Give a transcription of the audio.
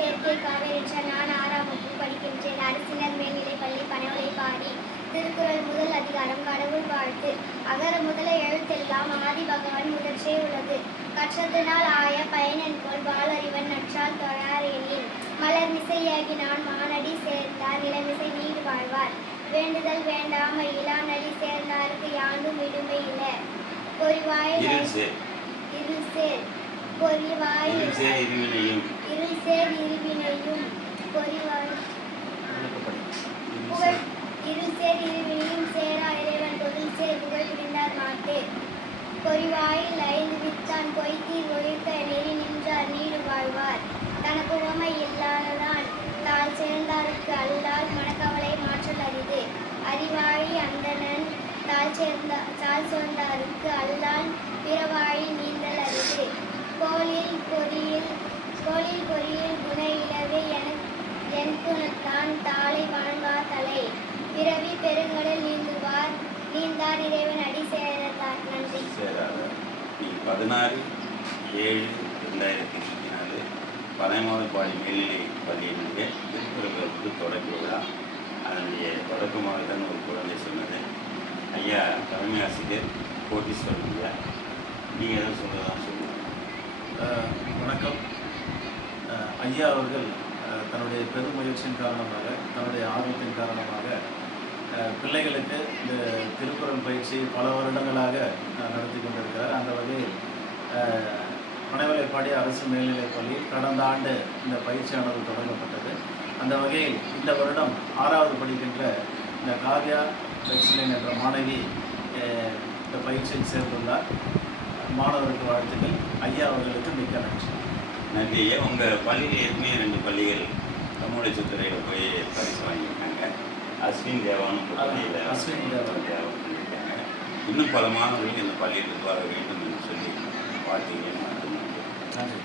சேர்க்கை காவேரிச்ச நான் 6ஆம் வகுப்பு படிக்கின்றேன். அரசினர் மேல்நிலைப்பள்ளி பனவளைப்பாடி. திருக்குறள் முதல் அதிகாரம் கடவுள் வாழ்த்து. அகர முதல எழுத்தெல்லாம் ஆதி பகவன் முதற்றே உள்ளது. கற்றதனால் ஆய பயனென்கொல் வாளறிவன் நற்றால் தொழாரெனின் மலர் மிசையாகினான் மானடி சேர்ந்தார் நிலமிசை நீடு வாழ்வார். வேண்டுதல் வேண்டாம இளாநடி சேர்ந்தாருக்கு யாண்டும் இடுமை இல்ல. பொறிவாயில் இருள் சேர் பொறிவாயில் இருள் சேர் இருவினையும் பொறிவாய் புகழ் இருள் சேர் இருவினையும் சேரா இறைவன் பொருள் சேர் புகழ் புரிந்தார் மாட்டே. பொறிவாயில் 5 வித்தான் பொய்தீர் ஒழித்த நெறி நின்றார் நீடு வாழ்வார். தனக்கு உவமை இல்லாததான் தாழ் சேர்ந்தாருக்கு அல்லால் மனக்கவலை மாற்றல் அரிது. அறிவாழி அந்தணன் தாழ் சேர்ந்தாருக்கு அல்லால் பிறவாழி நீந்தல் அரிது. கோலில் பொறியில் குண இலவே என் குணத்தான் தாளை வணங்கா தலை. பிறவி பெருங்கடல் நீந்தார் இறைவன் அடி சேரத்தார். நன்றி. 16/7/2024 பனைமலைப்பாடி மேல்நிலை பள்ளியினுடைய திருக்குறள் தொடக்க விழா. அதனுடைய தொடக்கமாக தான் ஒரு குழந்தை சொன்னது. ஐயா தலைமை ஆசிரியர் கோட்டீஸ்வரன் ஐயா, நீங்கள் எதாவது சொல்லலாம் சொல்லுங்கள். வணக்கம். ஐயா அவர்கள் தன்னுடைய பெரும் முயற்சியின் காரணமாக, தன்னுடைய ஆர்வத்தின் காரணமாக பிள்ளைகளுக்கு இந்த திருக்குறள் பயிற்சி பல வருடங்களாக நடத்தி கொண்டிருக்கிறார். அந்த வகையில் பனைமலைப்பாடி அரசு மேல்நிலைப்பள்ளி கடந்த ஆண்டு இந்த பயிற்சியானது தொடங்கப்பட்டது. அந்த வகையில் இந்த வருடம் 6வது படிக்கின்ற இந்த காவ்யா லட்சுமணன் என்ற மாணவி இந்த பயிற்சியில் சேர்ந்துள்ளார். மாணவருக்கு வாழ்த்துக்கள். ஐயா அவர்களுக்கு மிக்க நன்றி. நன்றி. உங்கள் பள்ளியில் ஏற்கனவே 2 பள்ளிகள் சமூக துறையில் போய் பரிசு வாங்கியிருக்காங்க. அஸ்வின் தேவான்னு பள்ளியில் பண்ணியிருக்காங்க. இன்னும் பல மாணவர்கள் இந்த பள்ளியில் வர வேண்டும் என்று சொல்லி வாழ்த்துக்கிறேன். நன்றி.